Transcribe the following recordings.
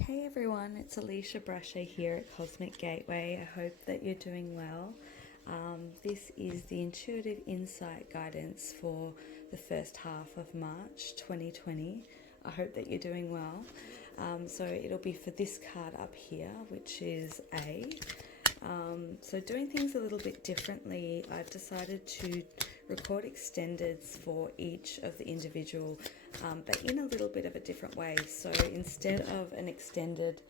Hey everyone, it's Alisha Brusher here at Cosmic Gateway. I hope that you're doing well. This is the intuitive insight guidance for the first half of March 2020. I hope that you're doing well. So it'll be for this card up here, which is A. So doing things a little bit differently, I've decided to record extendeds for each of the individual, but in a little bit of a different way. So instead of an extended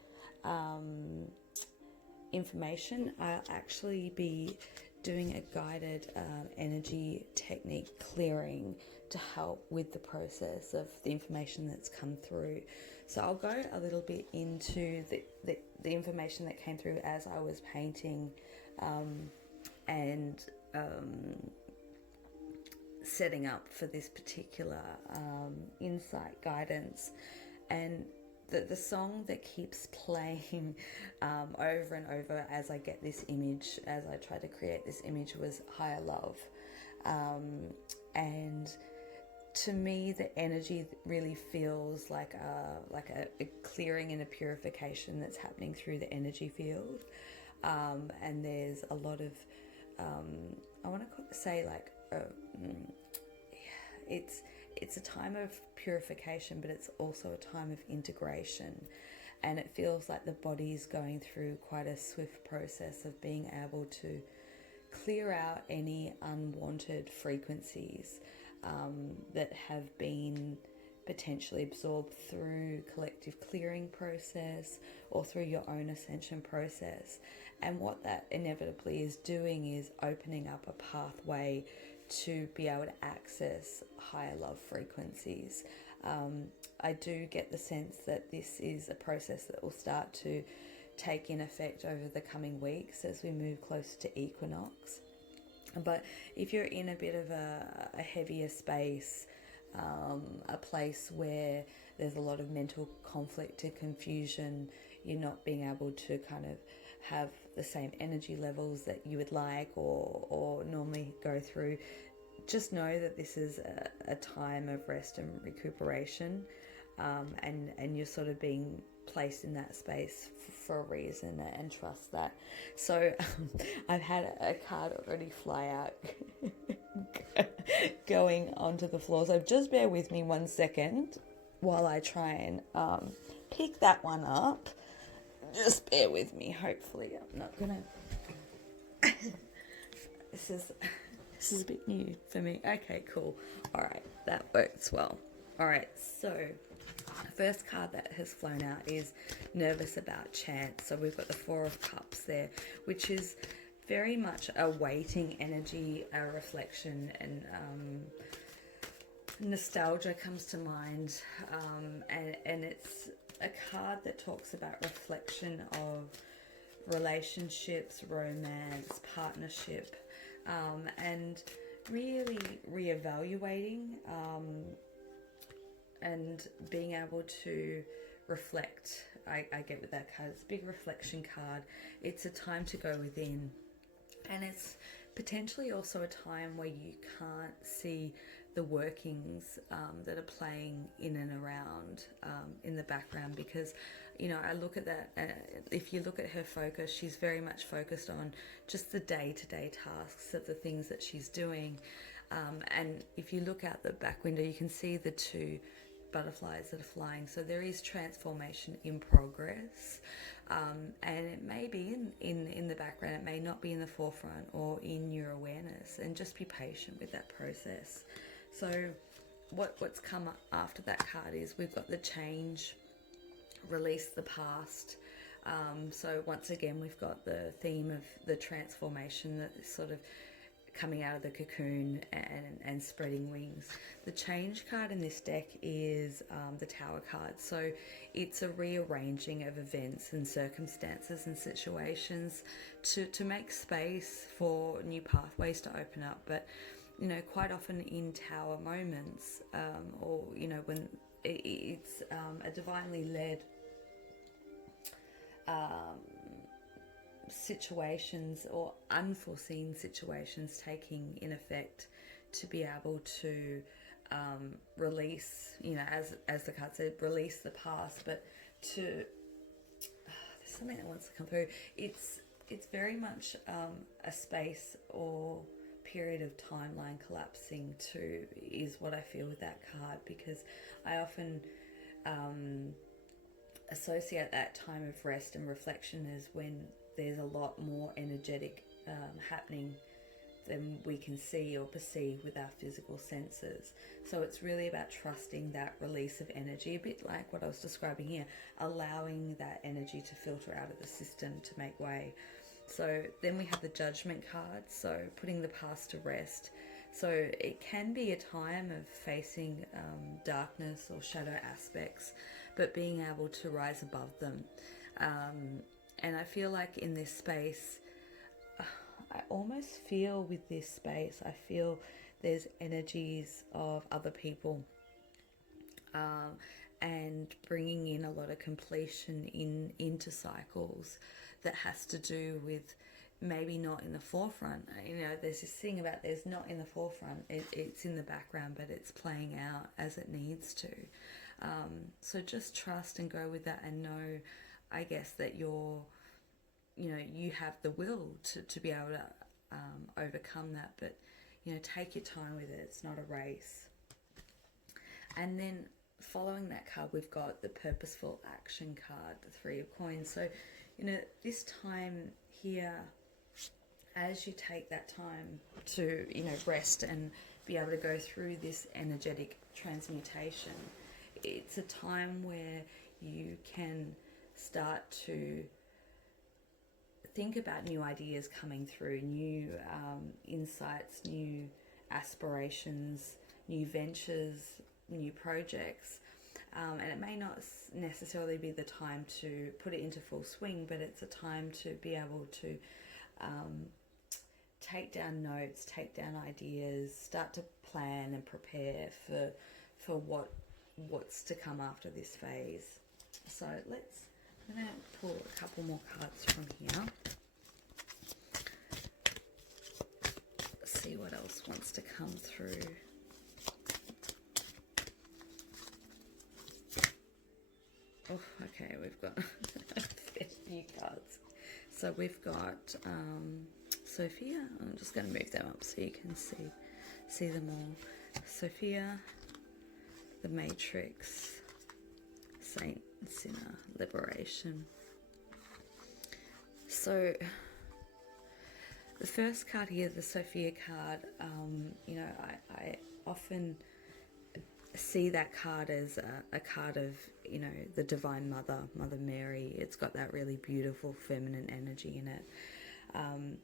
information, I'll actually be doing a guided energy technique clearing to help with the process of the information that's come through. So I'll go a little bit into the information that came through as I was painting and setting up for this particular insight guidance. And the song that keeps playing over and over as I get this image, as I try to create this image, was Higher Love. And to me, the energy really feels like a clearing and a purification that's happening through the energy field. And there's a lot of, I want to say like, it's a time of purification, but it's also a time of integration. And it feels like the body's going through quite a swift process of being able to clear out any unwanted frequencies that have been potentially absorbed through collective clearing process or through your own ascension process. And what that inevitably is doing is opening up a pathway to be able to access higher love frequencies. I do get the sense that this is a process that will start to take in effect over the coming weeks as we move closer to equinox. But if you're in a bit of a heavier space, a place where there's a lot of mental conflict and confusion, you're not being able to kind of have the same energy levels that you would like or normally go through, just know that this is a time of rest and recuperation, and you're sort of being placed in that space for a reason, and trust that. So I've had a card already fly out going onto the floor, so just bear with me 1 second while I try and pick that one up. Just bear with me. Hopefully I'm not gonna this is a bit new for me. Okay, cool. All right, that works well. All right, so the first card that has flown out is Nervous About Chance. So we've got the Four of Cups there, which is very much a waiting energy, a reflection, and nostalgia comes to mind. And it's a card that talks about reflection of relationships, romance, partnership, and really reevaluating and being able to reflect. I get with that card. It's a big reflection card. It's a time to go within, and it's potentially also a time where you can't see the workings that are playing in and around in the background, because I look at that, if you look at her focus, she's very much focused on just the day-to-day tasks of the things that she's doing, and if you look out the back window, you can see the two butterflies that are flying. So there is transformation in progress, and it may be in the background, it may not be in the forefront or in your awareness, and just be patient with that process. So what's come after that card is we've got the change, release the past. So once again, we've got the theme of the transformation that is sort of coming out of the cocoon and spreading wings. The change card in this deck is the Tower card. So it's a rearranging of events and circumstances and situations to make space for new pathways to open up. But quite often in Tower moments, or when it's a divinely led situations or unforeseen situations taking in effect to be able to release, as the card said, release the past, but to something that wants to come through. It's very much a space or period of timeline collapsing too, is what I feel with that card, because I often associate that time of rest and reflection as when there's a lot more energetic happening than we can see or perceive with our physical senses. So it's really about trusting that release of energy, a bit like what I was describing here, allowing that energy to filter out of the system to make way. So then we have the Judgment card, so putting the past to rest. So it can be a time of facing darkness or shadow aspects, but being able to rise above them. And I feel like in this space, I almost feel with this space, I feel there's energies of other people and bringing in a lot of completion into cycles that has to do with maybe not in the forefront. You know, there's this thing about there's not in the forefront, it's in the background, but it's playing out as it needs to. So just trust and go with that, and know, I guess, that you have the will to be able to overcome that, but take your time with it. It's not a race. And then following that card, we've got the Purposeful Action card, the Three of Coins. So this time here, as you take that time to rest and be able to go through this energetic transmutation, it's a time where you can start to think about new ideas coming through, new insights, new aspirations, new ventures, new projects. And it may not necessarily be the time to put it into full swing, but it's a time to be able to take down notes, take down ideas, start to plan and prepare for what's to come after this phase. So I'm going to pull a couple more cards from here. See what else wants to come through. Oh, okay, we've got a few cards. So we've got Sophia. I'm just going to move them up so you can see them all. Sophia, the Matrix, Saint, Sinner, Liberation. So the first card here, the Sophia card, I often see that card as a card of the Divine Mother, Mother Mary. It's got that really beautiful feminine energy in it.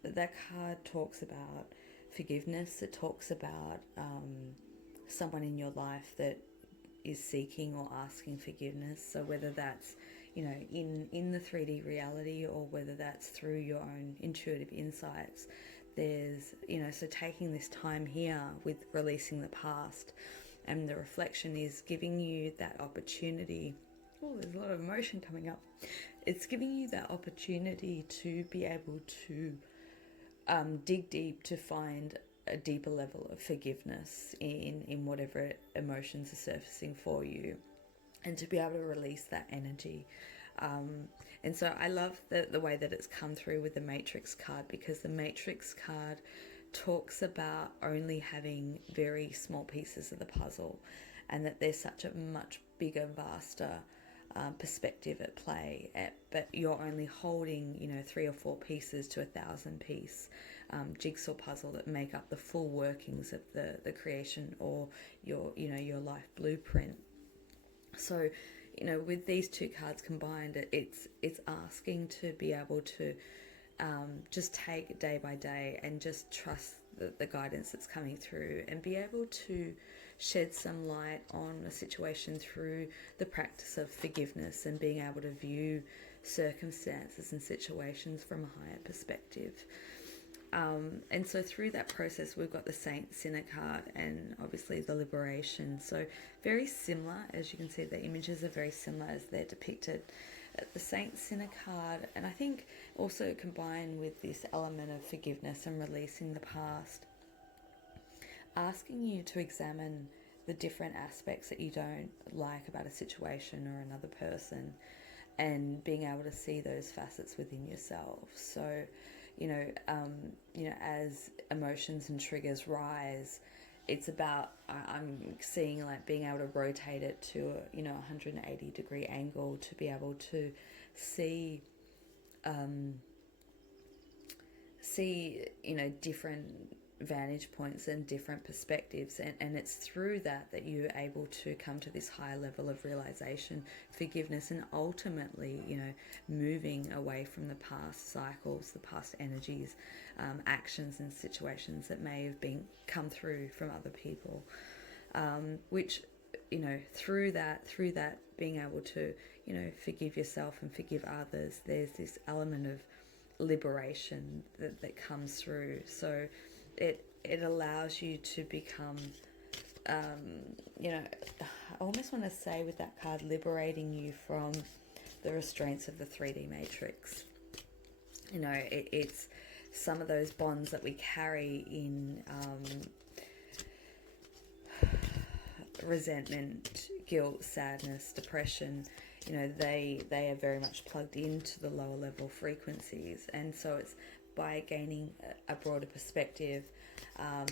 But that card talks about forgiveness. It talks about someone in your life that is seeking or asking forgiveness. So whether that's in the 3D reality, or whether that's through your own intuitive insights, there's so taking this time here with releasing the past. And the reflection is giving you that opportunity. Oh, there's a lot of emotion coming up. It's giving you that opportunity to be able to dig deep to find a deeper level of forgiveness in whatever emotions are surfacing for you, and to be able to release that energy. And so I love the way that it's come through with the Matrix card, because the Matrix card talks about only having very small pieces of the puzzle, and that there's such a much bigger, vaster perspective at play, but you're only holding 3 or 4 pieces to 1,000-piece jigsaw puzzle that make up the full workings of the creation, or your life blueprint. So with these two cards combined, it's asking to be able to just take it day by day and just trust the guidance that's coming through, and be able to shed some light on a situation through the practice of forgiveness, and being able to view circumstances and situations from a higher perspective. And so through that process, we've got the Saint, Sinner card, and obviously the Liberation. So very similar, as you can see, the images are very similar as they're depicted. The Saint, Sinner card, and I think also combined with this element of forgiveness and releasing the past, asking you to examine the different aspects that you don't like about a situation or another person, and being able to see those facets within yourself. So, as emotions and triggers rise, it's about, I'm seeing like being able to rotate it to a 180-degree angle to be able to see different vantage points and different perspectives, and it's through that you're able to come to this higher level of realization, forgiveness, and ultimately moving away from the past cycles, the past energies, actions and situations that may have been come through from other people, which through that being able to forgive yourself and forgive others, there's this element of liberation that comes through. So it allows you to become, I almost want to say with that card, liberating you from the restraints of the 3D matrix. It's some of those bonds that we carry in resentment, guilt, sadness, depression. They are very much plugged into the lower level frequencies, and so it's by gaining a broader perspective,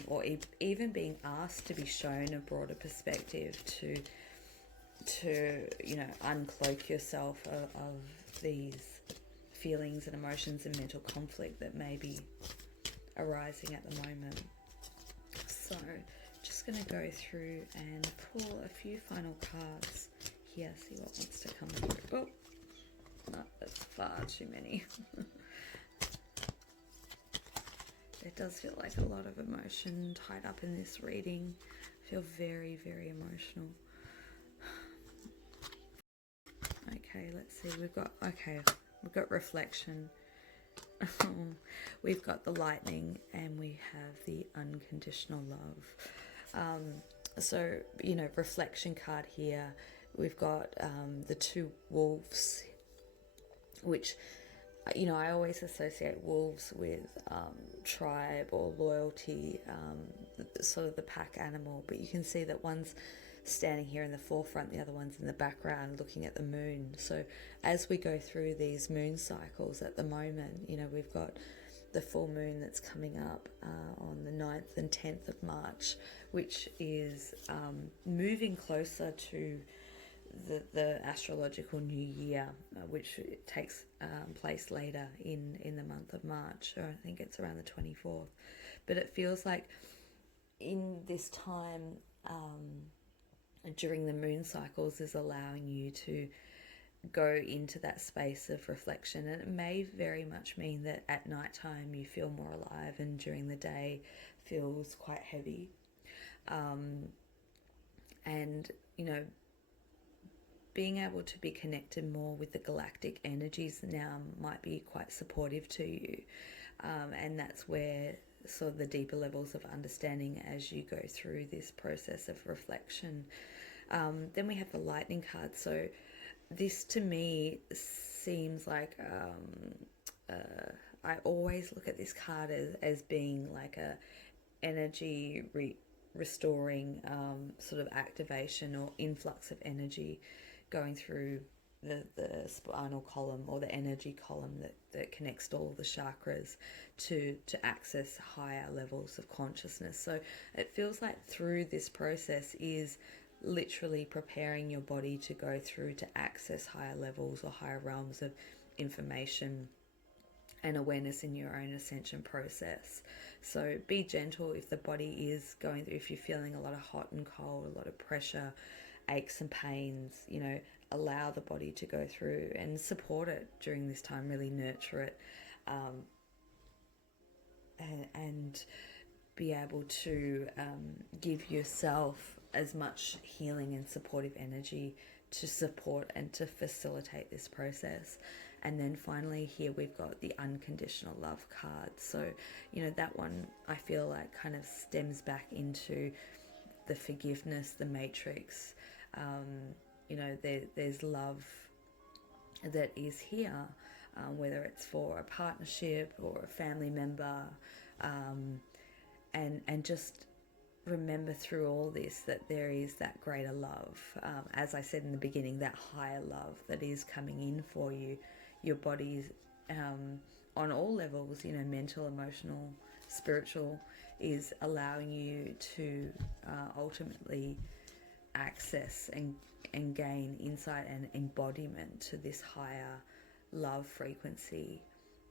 or even being asked to be shown a broader perspective to uncloak yourself of these feelings and emotions and mental conflict that may be arising at the moment. So just going to go through and pull a few final cards here, see what wants to come through. Oh, no, that's far too many. It does feel like a lot of emotion tied up in this reading. I feel very, very emotional. Okay, let's see. We've got reflection. We've got the lightning, and we have the unconditional love. So, reflection card here. We've got the two wolves, which, I always associate wolves with tribe or loyalty, sort of the pack animal. But you can see that one's standing here in the forefront, the other one's in the background looking at the moon. So as we go through these moon cycles at the moment, we've got the full moon that's coming up on the 9th and 10th of March, which is moving closer to the astrological new year, which takes place later in the month of March, or I think it's around the 24th. But it feels like in this time during the moon cycles is allowing you to go into that space of reflection, and it may very much mean that at night time you feel more alive, and during the day feels quite heavy, and being able to be connected more with the galactic energies now might be quite supportive to you, and that's where sort of the deeper levels of understanding as you go through this process of reflection. Then we have the lightning card. So this to me seems like I always look at this card as being like a energy restoring sort of activation or influx of energy going through the spinal column, or the energy column that connects to all the chakras to access higher levels of consciousness. So it feels like through this process is literally preparing your body to go through to access higher levels or higher realms of information and awareness in your own ascension process. So be gentle if the body is going through, if you're feeling a lot of hot and cold, a lot of pressure, aches and pains, allow the body to go through and support it during this time, really nurture it, and be able to give yourself as much healing and supportive energy to support and to facilitate this process. And then finally here we've got the unconditional love card. So, that one I feel like kind of stems back into the forgiveness, the matrix. There's love that is here, whether it's for a partnership or a family member, and just remember through all this that there is that greater love. As I said in the beginning, that higher love that is coming in for you. Your body's on all levels, you know, mental, emotional, spiritual, is allowing you to ultimately access and gain insight and embodiment to this higher love frequency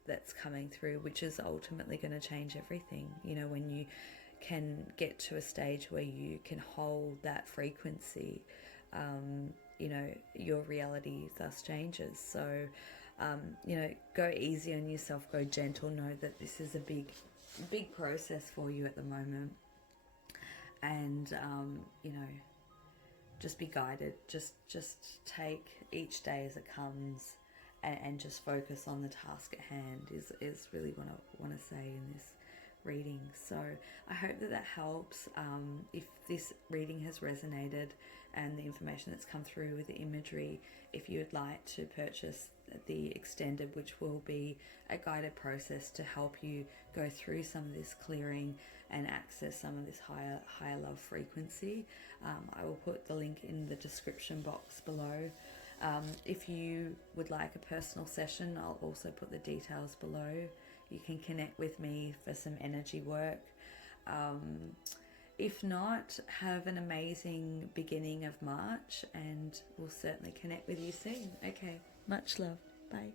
that's coming through, which is ultimately going to change everything. You know, when you can get to a stage where you can hold that frequency, you know, your reality thus changes. So, you know, go easy on yourself, go gentle, know that this is a big process for you at the moment. And, you know, just be guided, just take each day as it comes, and just focus on the task at hand is really what I want to say in this reading. So I hope that helps. If this reading has resonated and the information that's come through with the imagery, if you would like to purchase the extended, which will be a guided process to help you go through some of this clearing and access some of this higher love frequency, I will put the link in the description box below. If you would like a personal session, I'll also put the details below. You can connect with me for some energy work. If not, have an amazing beginning of March, and we'll certainly connect with you soon. Okay, much love. Bye.